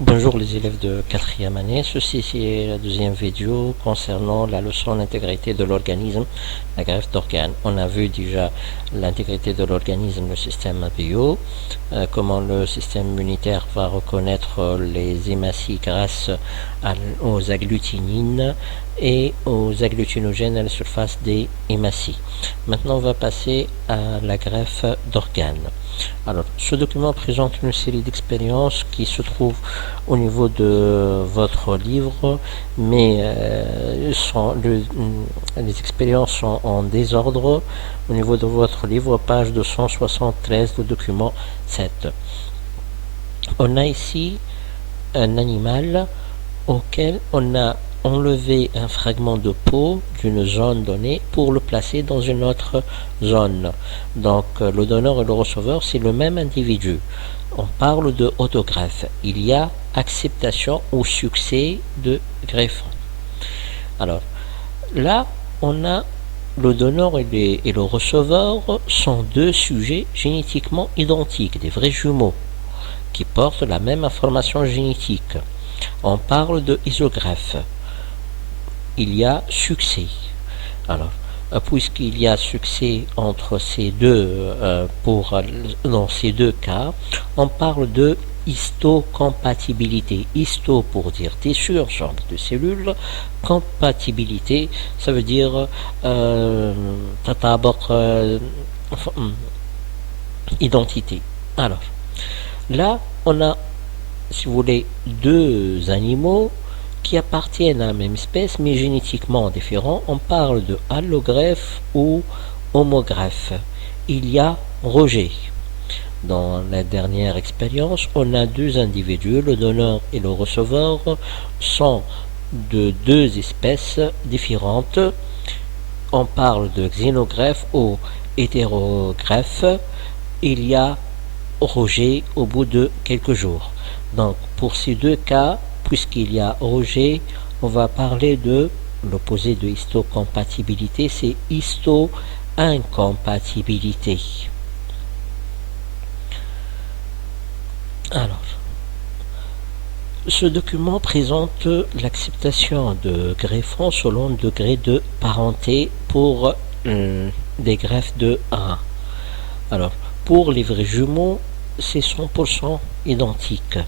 Bonjour les élèves de quatrième année, ceci c'est la deuxième vidéo concernant la leçon d'intégrité de l'organisme, la greffe d'organes. On a vu déjà l'intégrité de l'organisme, le système bio, comment le système immunitaire va reconnaître les hématies grâce aux agglutinines et aux agglutinogènes à la surface des hématies. Maintenant on va passer à la greffe d'organes. Alors, ce document présente une série d'expériences qui se trouvent au niveau de votre livre, mais les expériences sont en désordre au niveau de votre livre, page 273 du document 7. On a ici un animal auquel on a enlevé un fragment de peau d'une zone donnée pour le placer dans une autre zone. Donc le donneur et le receveur, c'est le même individu. On parle de autogreffe. Il y a acceptation ou succès de greffon. Alors là, on a le donneur et le receveur sont deux sujets génétiquement identiques, des vrais jumeaux, qui portent la même information génétique. On parle de isogreffe. Il y a succès. Alors, puisqu'il y a succès entre ces deux, dans ces deux cas, on parle de histocompatibilité. Histo pour dire tissu, ensemble de cellules. Compatibilité, ça veut dire identité. Alors, là, on a, si vous voulez, deux animaux qui appartiennent à la même espèce mais génétiquement différents. On parle de allogreffe ou homogreffe. Il y a rejet. Dans la dernière expérience, on a deux individus, le donneur et le receveur sont de deux espèces différentes. On parle de xénogreffe ou hétérogreffe. Il y a rejet au bout de quelques jours. Donc pour ces deux cas, puisqu'il y a rejet, on va parler de l'opposé de histocompatibilité, c'est histo-incompatibilité. Alors, ce document présente l'acceptation de greffons selon le degré de parenté pour des greffes de rein. Alors, pour les vrais jumeaux, c'est 100% identique.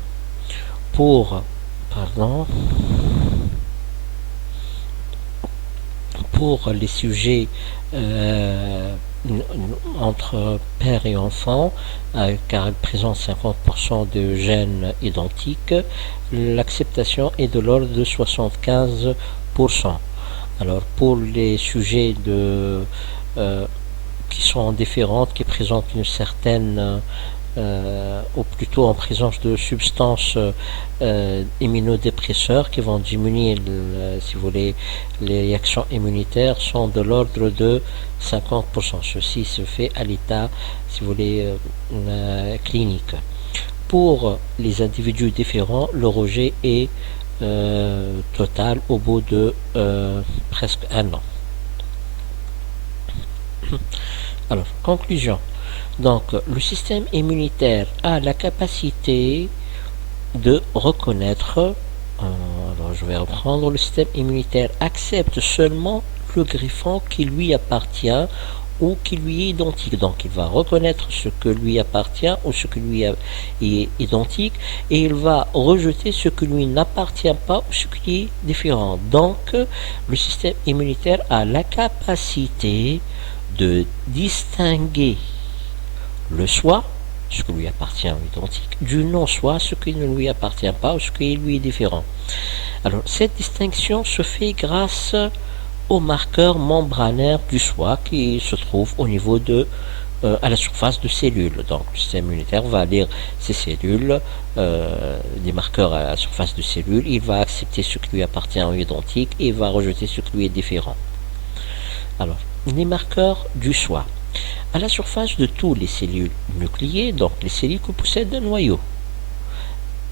Pour les sujets entre père et enfant, car elle présente 50% de gènes identiques, l'acceptation est de l'ordre de 75%. Alors pour les sujets qui sont différents, qui présentent une certaine ou plutôt en présence de substances immunodépresseurs qui vont diminuer, si vous voulez, les réactions immunitaires, sont de l'ordre de 50%. Ceci se fait à l'état, si vous voulez, clinique. Pour les individus différents, le rejet est total au bout de presque un an. Alors, conclusion. Donc, le système immunitaire a la capacité de reconnaître, alors je vais reprendre, le système immunitaire accepte seulement le greffon qui lui appartient ou qui lui est identique. Donc, il va reconnaître ce que lui appartient ou ce qui lui est identique et il va rejeter ce qui lui n'appartient pas ou ce qui est différent. Donc, le système immunitaire a la capacité de distinguer le soi, ce qui lui appartient identique, du non-soi, ce qui ne lui appartient pas ou ce qui lui est différent. Alors, cette distinction se fait grâce au marqueur membranaire du soi qui se trouve au niveau à la surface de cellules. Donc, le système immunitaire va lire ces cellules, des marqueurs à la surface de cellules, il va accepter ce qui lui appartient ou identique et il va rejeter ce qui lui est différent. Alors, les marqueurs du soi. À la surface de toutes les cellules nucléées, donc les cellules qui possèdent un noyau.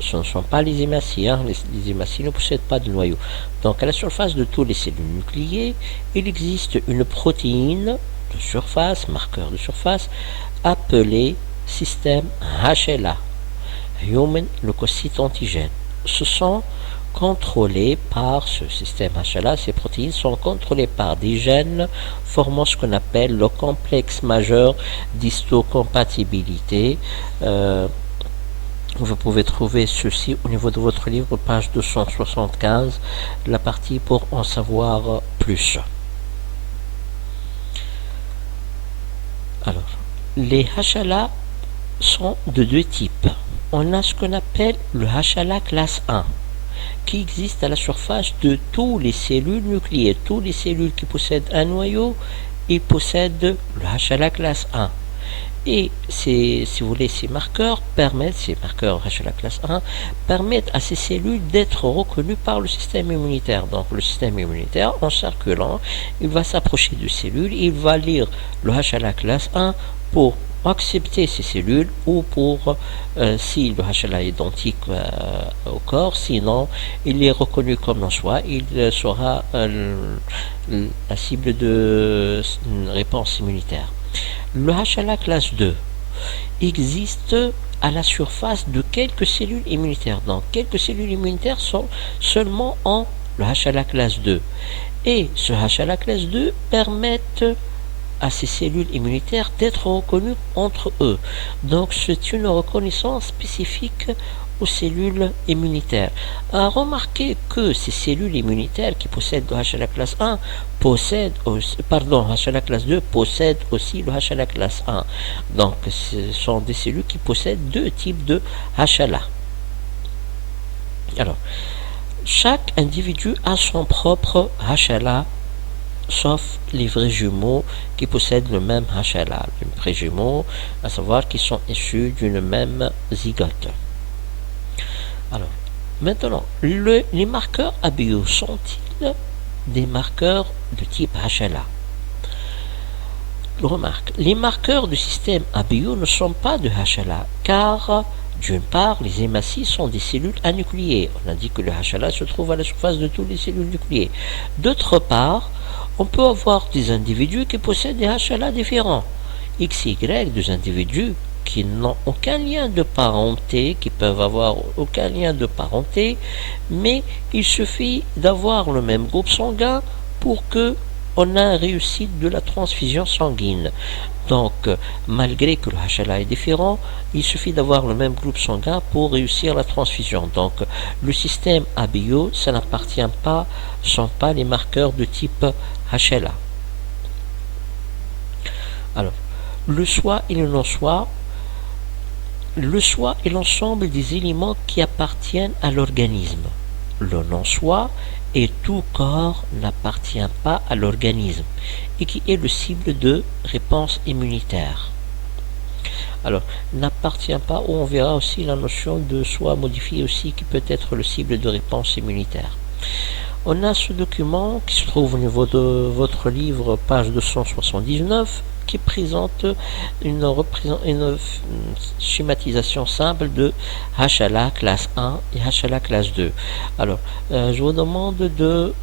Ce ne sont pas les hématies, les hématies ne possèdent pas de noyau. Donc à la surface de toutes les cellules nucléées, il existe une protéine de surface, marqueur de surface, appelée système HLA, Human Leukocyte Antigène. Ce sont contrôlés par ce système HLA, ces protéines sont contrôlées par des gènes formant ce qu'on appelle le complexe majeur d'histocompatibilité. Vous pouvez trouver ceci au niveau de votre livre, page 275, la partie pour en savoir plus. Alors, les HLA sont de deux types. On a ce qu'on appelle le HLA classe 1, qui existe à la surface de toutes les cellules nucléaires. Toutes les cellules qui possèdent un noyau, ils possèdent le HLA classe 1. Et si vous voulez, ces marqueurs HLA classe 1, permettent à ces cellules d'être reconnues par le système immunitaire. Donc le système immunitaire, en circulant, il va s'approcher de cellules, il va lire le HLA classe 1 pour accepter ces cellules ou pour, si le HLA est identique au corps, sinon il est reconnu comme non soit, il sera la cible de réponse immunitaire. Le HLA classe 2 existe à la surface de quelques cellules immunitaires. Donc, quelques cellules immunitaires sont seulement en le HLA classe 2. Et ce HLA classe 2 permettent à ces cellules immunitaires d'être reconnues entre eux. Donc, c'est une reconnaissance spécifique aux cellules immunitaires. Remarquez que ces cellules immunitaires qui possèdent le HLA classe 1 HLA classe 2 possèdent aussi le HLA classe 1. Donc, ce sont des cellules qui possèdent deux types de HLA. Alors, chaque individu a son propre HLA, sauf les vrais jumeaux qui possèdent le même HLA. Les vrais jumeaux, à savoir qu'ils sont issus d'une même zygote. Alors, maintenant, les marqueurs ABO sont-ils des marqueurs de type HLA? Remarque, les marqueurs du système ABO ne sont pas de HLA, car d'une part, les hématies sont des cellules anucléées. On a dit que le HLA se trouve à la surface de toutes les cellules nucléées. D'autre part, on peut avoir des individus qui possèdent des HLA différents. XY, des individus qui n'ont aucun lien de parenté, qui peuvent avoir aucun lien de parenté, mais il suffit d'avoir le même groupe sanguin pour que on ait réussite de la transfusion sanguine. Donc, malgré que le HLA est différent, il suffit d'avoir le même groupe sanguin pour réussir la transfusion. Donc, le système ABO, ça n'appartient pas, sont pas les marqueurs de type HLA. Alors, le soi et le non-soi. Le soi est l'ensemble des éléments qui appartiennent à l'organisme. Le non-soi et tout corps n'appartient pas à l'organisme et qui est le cible de réponse immunitaire. Alors, n'appartient pas, ou on verra aussi la notion de soi modifié aussi qui peut être le cible de réponse immunitaire. On a ce document qui se trouve au niveau de votre livre, page 279, qui présente une schématisation simple de HLA classe 1 et HLA classe 2. Alors, je vous demande de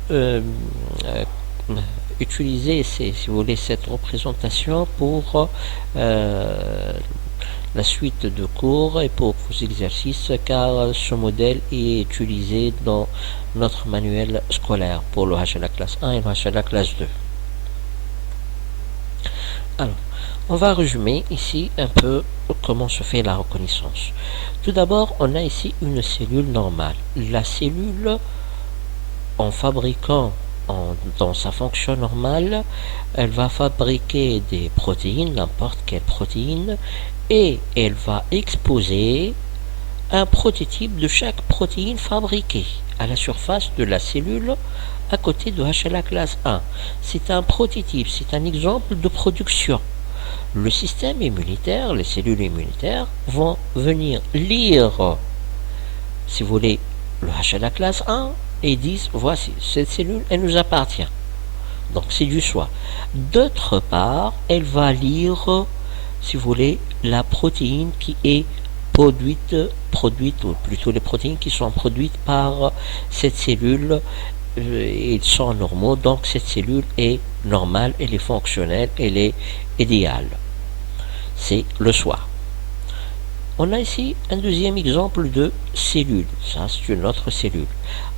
utiliser, si vous voulez, cette représentation pour la suite de cours et pour vos exercices, car ce modèle est utilisé dans notre manuel scolaire pour le HLA classe 1 et le HLA classe 2. Alors, on va résumer ici un peu comment se fait la reconnaissance. Tout d'abord, on a ici une cellule normale. La cellule, en fabriquant dans sa fonction normale, elle va fabriquer des protéines, n'importe quelle protéine, et elle va exposer un prototype de chaque protéine fabriquée à la surface de la cellule à côté de HLA classe 1. C'est un prototype, c'est un exemple de production. Le système immunitaire, les cellules immunitaires vont venir lire, si vous voulez, le HLA classe 1 et disent, voici, cette cellule, elle nous appartient. Donc c'est du soi. D'autre part, elle va lire, si vous voulez, la protéine qui est produite, ou plutôt les protéines qui sont produites par cette cellule, ils sont normaux, donc cette cellule est normale, elle est fonctionnelle, elle est idéale. C'est le soi. On a ici un deuxième exemple de cellule. Ça, c'est une autre cellule.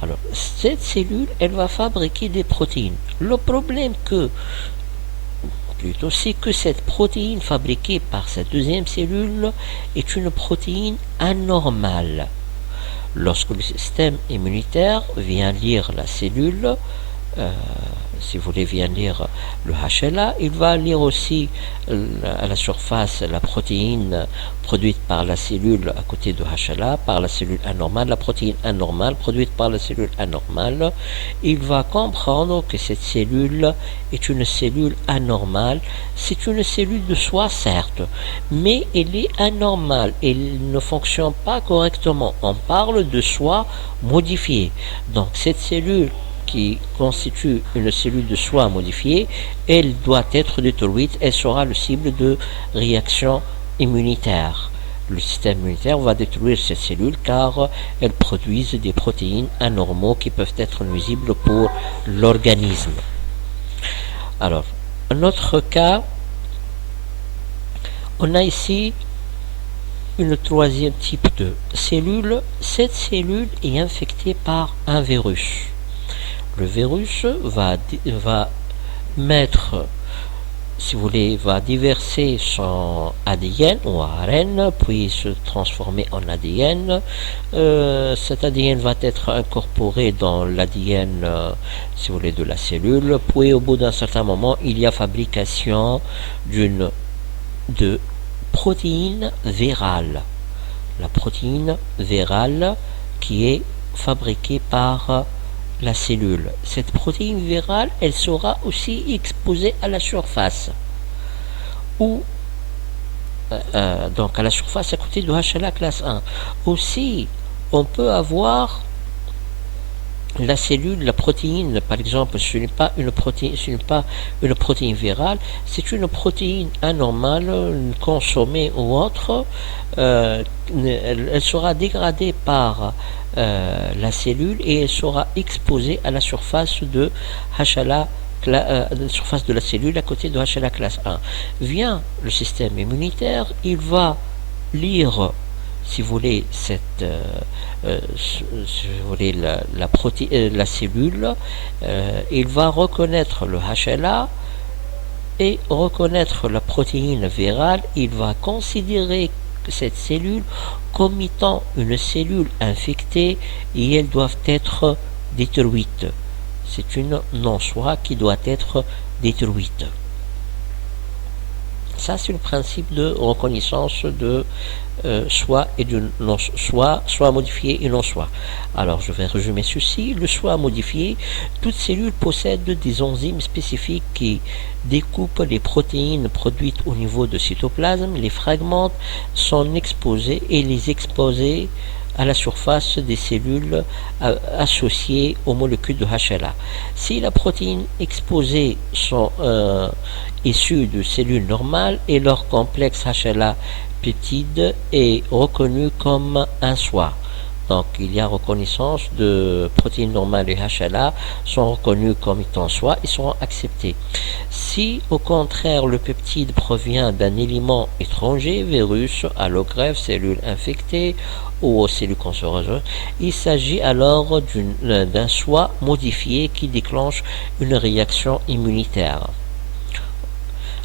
Alors, cette cellule, elle va fabriquer des protéines. Le problème c'est que cette protéine fabriquée par cette deuxième cellule est une protéine anormale. Lorsque le système immunitaire vient lire la cellule, si vous voulez bien lire le HLA, il va lire aussi à la surface la protéine produite par la cellule à côté de HLA, par la cellule anormale, la protéine anormale produite par la cellule anormale. Il va comprendre que cette cellule est une cellule anormale. C'est une cellule de soi, certes, mais elle est anormale. Elle ne fonctionne pas correctement. On parle de soi modifié. Donc cette cellule qui constitue une cellule de soi modifiée, elle doit être détruite, elle sera le cible de réaction immunitaire. Le système immunitaire va détruire cette cellule car elles produisent des protéines anormaux qui peuvent être nuisibles pour l'organisme. Alors, un autre cas, on a ici une troisième type de cellule. Cette cellule est infectée par un virus. Le virus va mettre, si vous voulez, va déverser son ADN ou ARN, puis se transformer en ADN. Cet ADN va être incorporé dans l'ADN, si vous voulez, de la cellule. Puis au bout d'un certain moment, il y a fabrication de protéine virale. La protéine virale qui est fabriquée par la cellule. Cette protéine virale, elle sera aussi exposée à la surface. Ou donc à la surface à côté de HLA classe 1. Aussi, on peut avoir la cellule, la protéine, par exemple, ce n'est pas une protéine virale, c'est une protéine anormale, consommée ou autre. Elle sera dégradée par la cellule et elle sera exposée à la surface de HLA, surface de la cellule à côté de HLA classe 1. Vient le système immunitaire, il va lire, si vous voulez, la cellule, il va reconnaître le HLA et reconnaître la protéine virale. Il va considérer cette cellule comme étant une cellule infectée et elles doivent être détruites. C'est une non-soi qui doit être détruite. Ça, c'est le principe de reconnaissance de soi et de non-soi, soi modifié et non-soi. Alors, je vais résumer ceci. Le soi modifié, toute cellule possède des enzymes spécifiques qui découpent les protéines produites au niveau de cytoplasme, les fragmentent, sont exposés et les exposés à la surface des cellules associées aux molécules de HLA. Si la protéine exposée sont issues de cellules normales et leur complexe HLA peptide est reconnu comme un soi. Donc il y a reconnaissance de protéines normales et HLA sont reconnus comme étant soi et seront acceptés. Si au contraire le peptide provient d'un élément étranger, virus, allogreffe, cellules infectées ou aux cellules cancéreuses, il s'agit alors d'un soi modifié qui déclenche une réaction immunitaire.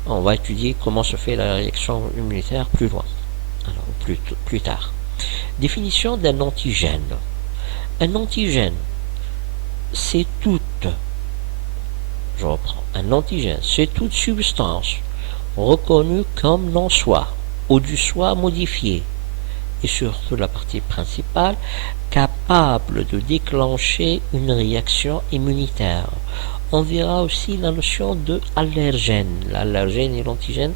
On va étudier comment se fait la réaction immunitaire plus loin, alors plus tard. Définition d'un antigène. Un antigène, c'est un antigène, c'est toute substance reconnue comme non-soi ou du soi modifié, et surtout la partie principale, capable de déclencher une réaction immunitaire. On verra aussi la notion de allergène. L'allergène et l'antigène,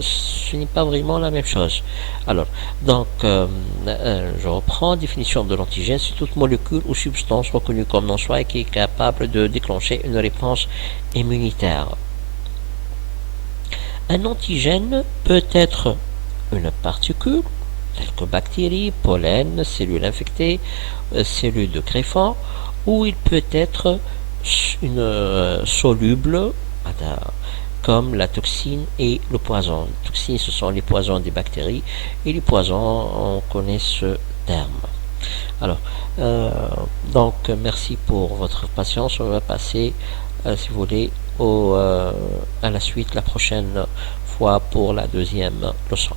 ce n'est pas vraiment la même chose. Alors, donc, je reprends. Définition de l'antigène, c'est toute molécule ou substance reconnue comme non-soi et qui est capable de déclencher une réponse immunitaire. Un antigène peut être une particule, telle que bactéries, pollen, cellules infectées, cellules de greffon, ou il peut être une soluble, comme la toxine et le poison. Les toxines, ce sont les poisons des bactéries, et les poisons, on connaît ce terme. Alors, donc, merci pour votre patience. On va passer, si vous voulez, à la suite, la prochaine fois pour la deuxième leçon.